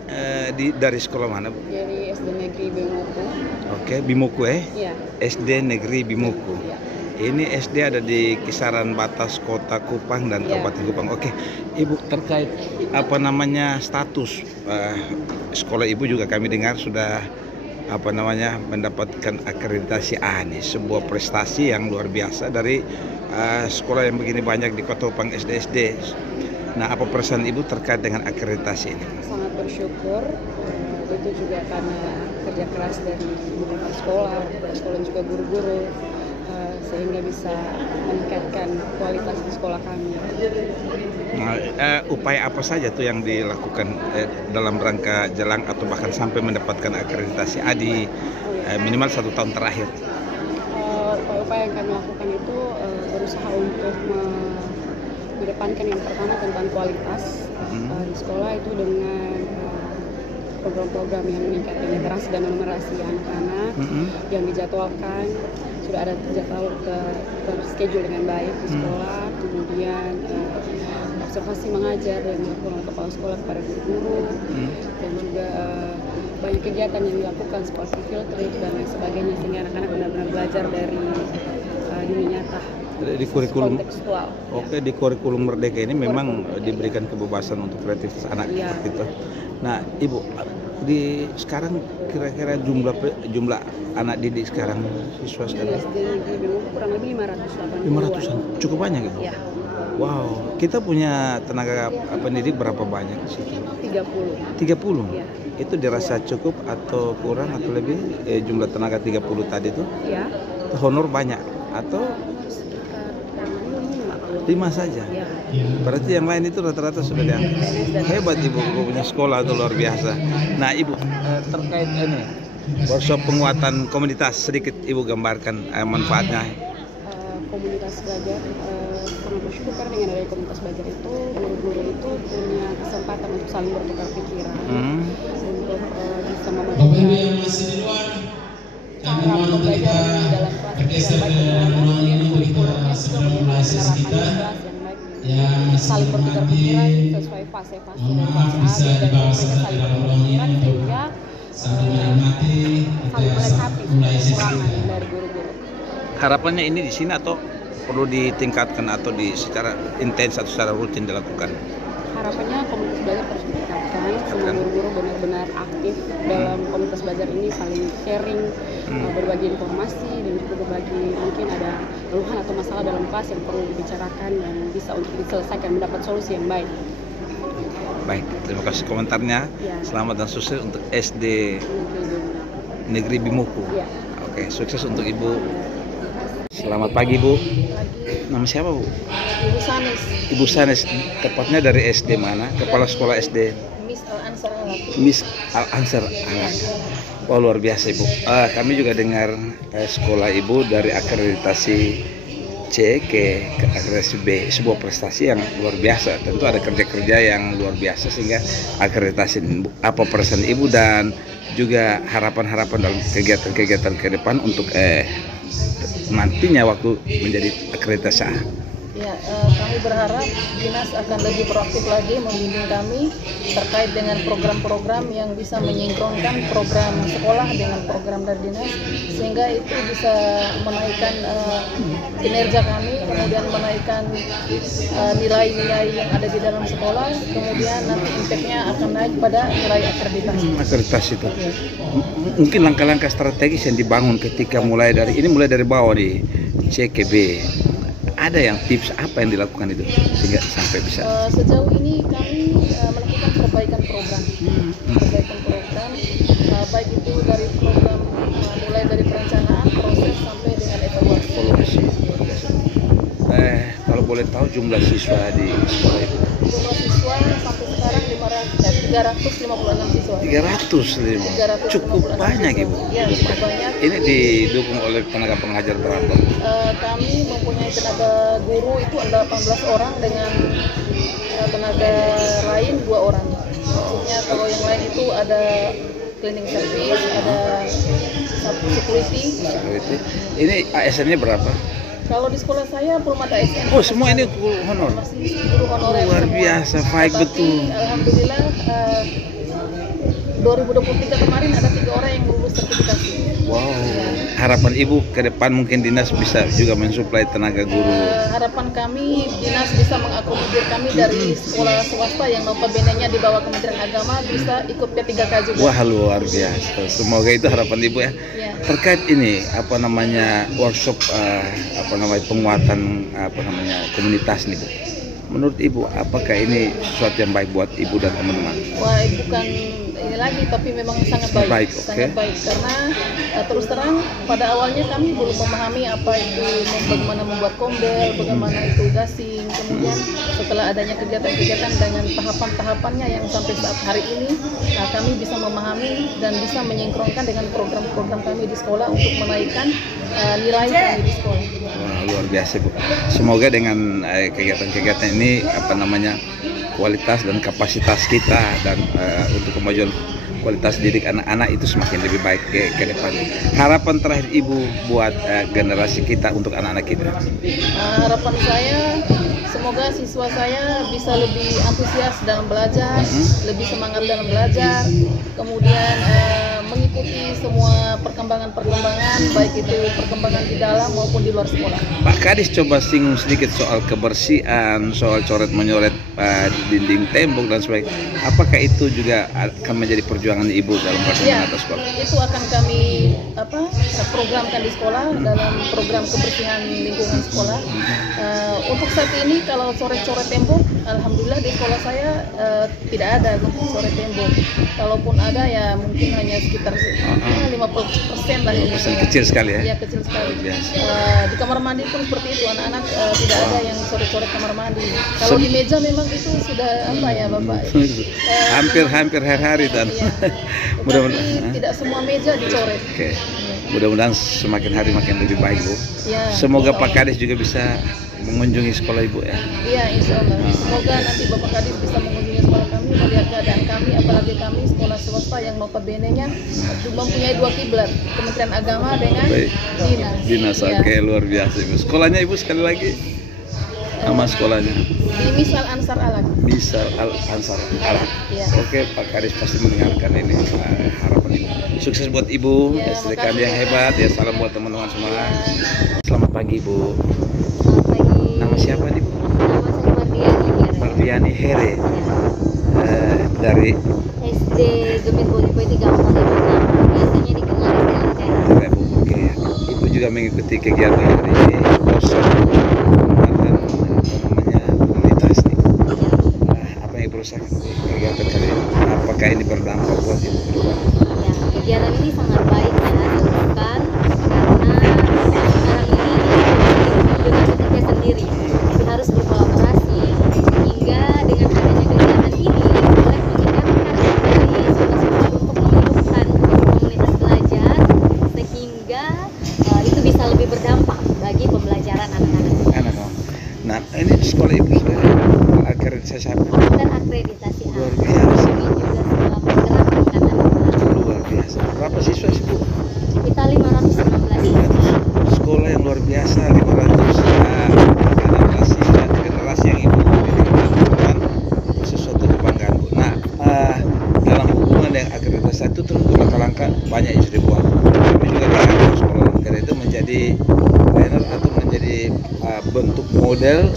dari sekolah mana Bu? Dari SD Negeri Bimoku. Oke, Bimoku ya? Iya. SD Negeri Bimoku. Iya. Ini SD ada di kisaran batas Kota Kupang dan Kabupaten Kupang. Oke, Ibu terkait status sekolah Ibu juga kami dengar sudah mendapatkan akreditasi A nih, sebuah prestasi yang luar biasa dari sekolah yang begini banyak di Kota Kupang SD. Nah, apa perasaan Ibu terkait dengan akreditasi ini? Sangat bersyukur. Itu juga karena kerja keras dari beberapa sekolah dan juga guru-guru. Sehingga bisa meningkatkan kualitas di sekolah kami. Nah, upaya apa saja tuh yang dilakukan dalam rangka jelang atau bahkan sampai mendapatkan akreditasi A di minimal 1 tahun terakhir? Upaya yang kami lakukan itu berusaha untuk mengedepankan yang pertama tentang kualitas di sekolah itu dengan program-program yang meningkatkan literasi dan numerasi anak-anak yang dijadwalkan. Sudah ada jadwal terschedule dengan baik di sekolah, kemudian observasi mengajar yang dilakukan oleh kepala sekolah kepada guru, dan juga banyak kegiatan yang dilakukan seperti field trip dan lain sebagainya sehingga anak-anak benar-benar belajar dari dunia nyata. Di kurikulum kontekstual. Oke, di kurikulum Merdeka ini memang diberikan kebebasan untuk kreativitas anak seperti itu. Nah, Ibu, di sekarang kira-kira jumlah anak didik sekarang siswa sekarang? Di SD Negeri Bimoku kurang lebih 580. 500-an, cukup banyak Ibu? Iya. Wow, kita punya tenaga pendidik berapa banyak di situ? 30. 30? Iya. Itu dirasa cukup atau kurang atau lebih jumlah tenaga 30 tadi itu? Iya. Honor banyak atau Sekitar 5 saja? Iya. Berarti yang lain itu rata-rata sudah diangkat. Hebat Ibu punya sekolah itu luar biasa. Nah Ibu, terkait ini workshop penguatan komunitas, sedikit Ibu gambarkan manfaatnya. Komunitas belajar sangat bersyukur karena dengan adanya komunitas belajar itu guru-guru itu punya kesempatan untuk saling bertukar pikiran, untuk bisa memahami cara pembelajaran di dalam kelas yang baik dengan kurikulumnya juga mengenai penerapan kelas yang baik yang masih saling bertukar pikiran menghormati, sesuai fase-fase mohon dari maaf fase A, bisa B, dan dibawa mereka saja saling dalam bertukar ruang ini pikiran untuk sehingga sambil menikmati saling kita melengkapi mulai sesi kekurangan kita. dari guru-guru. Harapannya ini di sini atau perlu ditingkatkan atau secara intens atau secara rutin dilakukan? Harapannya komunitas belajar terus ditingkatkan, semua guru-guru benar-benar aktif dalam komunitas belajar ini, saling sharing, berbagi informasi, dan juga berbagi mungkin ada keluhan atau masalah dalam kelas yang perlu dibicarakan yang bisa untuk diselesaikan, mendapat solusi yang baik. Baik, terima kasih komentarnya. Ya. Selamat dan sukses untuk SD Negeri Bimuku. Ya. Oke, sukses untuk Ibu. Selamat pagi Bu. Nama siapa Bu? Ibu Sanis, Ibu Sanes, tepatnya dari SD mana? Kepala sekolah SD Miss Al-Ansar Alak. Miss Al-Ansar Alak. Wah, luar biasa Ibu. Kami juga dengar sekolah Ibu dari akreditasi C ke akreditasi B, sebuah prestasi yang luar biasa. Tentu ada kerja-kerja yang luar biasa sehingga akreditasi apa perasaan Ibu dan juga harapan-harapan dalam kegiatan-kegiatan ke depan untuk nantinya waktu menjadi akreditasi A. Ya, kami berharap dinas akan lebih proaktif lagi membimbing kami terkait dengan program-program yang bisa menyingkronkan program sekolah dengan program dari dinas, sehingga itu bisa menaikkan kinerja kami, kemudian menaikkan nilai-nilai yang ada di dalam sekolah, kemudian nanti impact-nya akan naik pada nilai akreditasi. Akreditasi itu mungkin langkah-langkah strategis yang dibangun ketika mulai dari bawah di C ke B. Ada yang tips apa yang dilakukan itu sehingga sampai bisa? Sejauh ini kami melakukan perbaikan program, baik itu dari program mulai dari perencanaan, proses sampai dengan evaluasi. Kalau boleh tahu jumlah siswa di sekolah itu? Jumlah siswa sampai sekarang 356 siswa. 305, cukup banyak Ibu. Ya, cukup banyak. Ini didukung oleh tenaga pengajar berapa? Kami mempunyai tenaga guru itu ada 18 orang dengan tenaga lain 2 orang. Maksudnya kalau yang lain itu ada cleaning service, ada security. Ini ASN-nya berapa? Kalau di sekolah saya belum ada ASN. Oh, semua ini guru honor. Masih guru honorer. Luar semua. biasa, baik betul. Alhamdulillah 2023 kemarin ada 3 orang yang lulus sertifikasi. Wow. Harapan Ibu ke depan mungkin dinas bisa juga mensuplai tenaga guru. Harapan kami dinas bisa mengakomodir kami dari sekolah swasta yang notabene-nya di bawah Kementerian Agama bisa ikut P3K juga. Wah, luar biasa. Semoga itu harapan Ibu ya. Ya. Terkait ini workshop penguatan komunitas nih Bu. Menurut Ibu apakah ini sesuatu yang baik buat Ibu dan teman-teman? Wah, bukan ini lagi, tapi memang sangat baik. Sangat baik karena terus terang pada awalnya kami belum memahami apa itu bagaimana membuat kombel, bagaimana itu gasing. Kemudian setelah adanya kegiatan-kegiatan dengan tahapan-tahapannya yang sampai saat hari ini kami bisa memahami dan bisa menyingkronkan dengan program-program kami di sekolah untuk menaikkan nilai kami di sekolah. Wah, luar biasa Bu. Semoga dengan kegiatan-kegiatan ini kualitas dan kapasitas kita dan untuk kemajuan kualitas didik anak-anak itu semakin lebih baik ke depan. Harapan terakhir Ibu buat generasi kita untuk anak-anak kita? Harapan saya semoga siswa saya bisa lebih antusias dalam belajar, lebih semangat dalam belajar, kemudian mengikuti semua perkembangan-perkembangan, baik itu perkembangan di dalam maupun di luar sekolah. Pak Kadis coba singgung sedikit soal kebersihan, soal coret-menyoret dinding tembok dan sebagainya. Apakah itu juga akan menjadi perjuangan Ibu dalam perkembangan atas sekolah? Itu akan kami programkan di sekolah dalam program kebersihan lingkungan sekolah. Untuk saat ini kalau coret-coret tembok, alhamdulillah di sekolah saya tidak ada coret tembok. Kalaupun ada ya mungkin hanya sekitar 50% lah. 50% kecil sekali ya? Iya, kecil sekali. Di kamar mandi pun seperti itu, anak-anak tidak ada yang coret-coret kamar mandi. Kalau di meja memang itu sudah Bapak? Hampir hari-hari dan mudah-mudahan tidak semua meja dicoret. Oke. Mudah-mudahan semakin hari makin lebih baik Bu. Ya, semoga Pak Kadis juga bisa mengunjungi sekolah Ibu ya. Iya, insya Allah. Semoga nanti Bapak Kadis bisa mengunjungi sekolah kami, melihat keadaan kami, apalagi kami sekolah swasta yang notabene-nya mempunyai 2 kiblat, Kementerian Agama dengan dinas. Oke, luar biasa Ibu. Sekolahnya Ibu sekali lagi? Nama sekolahnya? Di Misal Ansar Alaq. Misal Ansar Alaq. Iya. Oke, Pak Kadis pasti mendengarkan ini harapan ini. Sukses buat Ibu, Ya, SDKD makasih. yang hebat ya. Salam buat teman-teman semua. Selamat pagi Ibu. Selamat pagi. Nama siapa nih Bu? Nama saya Mardiani. Mardiani Here. Dari SD Gemit Bolipoy 345. Biasanya dikenal SD Lancar. Bu. Oke. Ibu juga mengikuti kegiatan hari ini. Workshop penguatan komunitas nih. Apa yang Ibu rasakan di kegiatan kali ini? Apakah ini berdampak buat Ibu ke depan? Ya, kegiatan ini sangat baik ya dilakukan karena sekarang ini dengan bekerja sendiri, jadi harus berkolaborasi hingga dengan adanya kegiatan ini boleh mengingatkan kembali siswa-siswa untuk menumbuhkan komunitas belajar sehingga itu bisa lebih berdampak bagi pembelajaran anak-anak. Anak-anak. Nah, ini sekolah Ibu sudah akreditasi apa? Terakreditasi A. Luar biasa. Kami juga sekolah bergerak angkatan udara. Luar biasa. Berapa siswa sih Bu? Kita 516 siswa. Sekolah yang luar biasa, 500 anak siswa, generasi yang Ibu didikan sesuatu kebanggaan Bu. Nah, dalam hubungan dengan akreditasi itu tentu langkah-langkah banyak yang sudah dibuat. Kami juga berharap sekolah Lentera itu menjadi trainer atau menjadi bentuk model,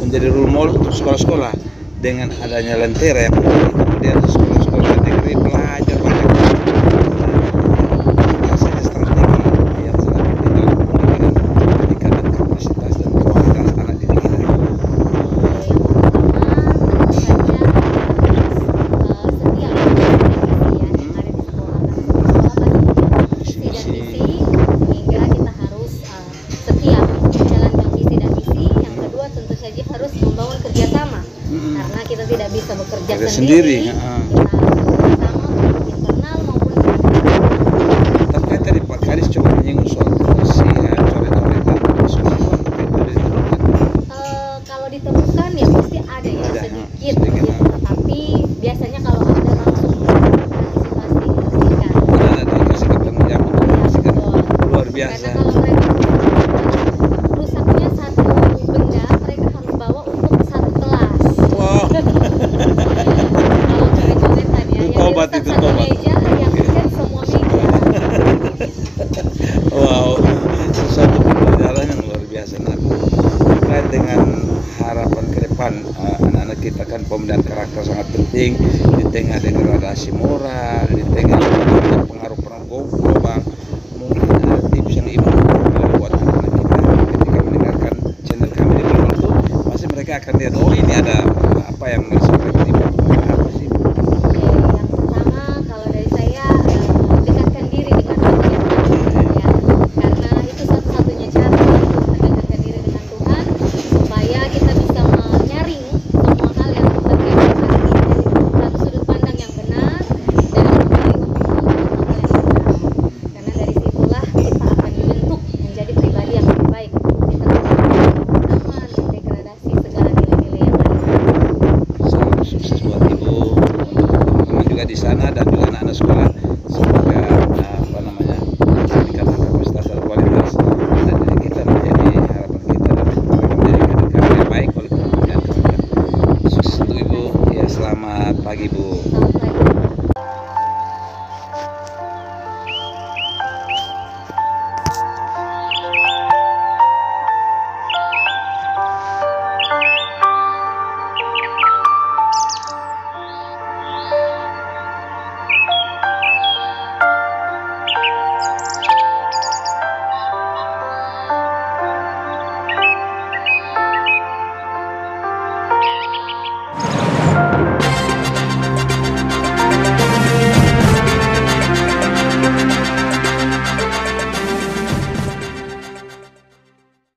menjadi role model untuk sekolah-sekolah. Dengan adanya Lentera yang kemudian sekolah-sekolah negeri belajar banyak. Rasanya strategi yang sangat penting dalam pendidikan peningkatan kapasitas dan kualitas anak didik kita. Yang pertama tentu saja setia dengan visi dan misi yang ada di sekolah. Visi dan misi hingga kita harus setia menjalankan visi dan misi. Yang kedua tentu saja harus membangun kerjasama karena kita tidak bisa bekerja sendiri. Kita harus bekerjasama untuk internal maupun eksternal. Terkait tadi Pak Kadis coba menyinggung soal kebersihan, coret-coretan, semua itu ditemukan. Kalau ditemukan ya pasti ada ya Ada, sedikit sedikit, gitu. Tapi biasanya kalau ada langsung antisipasi dibersihkan. Ada dikasih ketemu jam untuk membersihkan. Luar biasa. Karena kalau mereka rusaknya satu benda, mereka harus bawa untuk satu kelas. Wow. Kalau coret-coretan ya, yang Tobat dirusak itu, satu tobat. meja, yang kan semua meja. Wow, sesuatu pembelajaran yang luar biasa. Nah, Bu, terkait dengan harapan ke depan anak-anak kita kan pembinaan karakter sangat penting di tengah degradasi moral, di tengah pengaruh global. Mungkin ada tips yang Ibu buat anak-anak kita ketika mendengarkan channel kami di Global itu, pasti mereka akan lihat, oh ini ada apa yang disampaikan Ibu.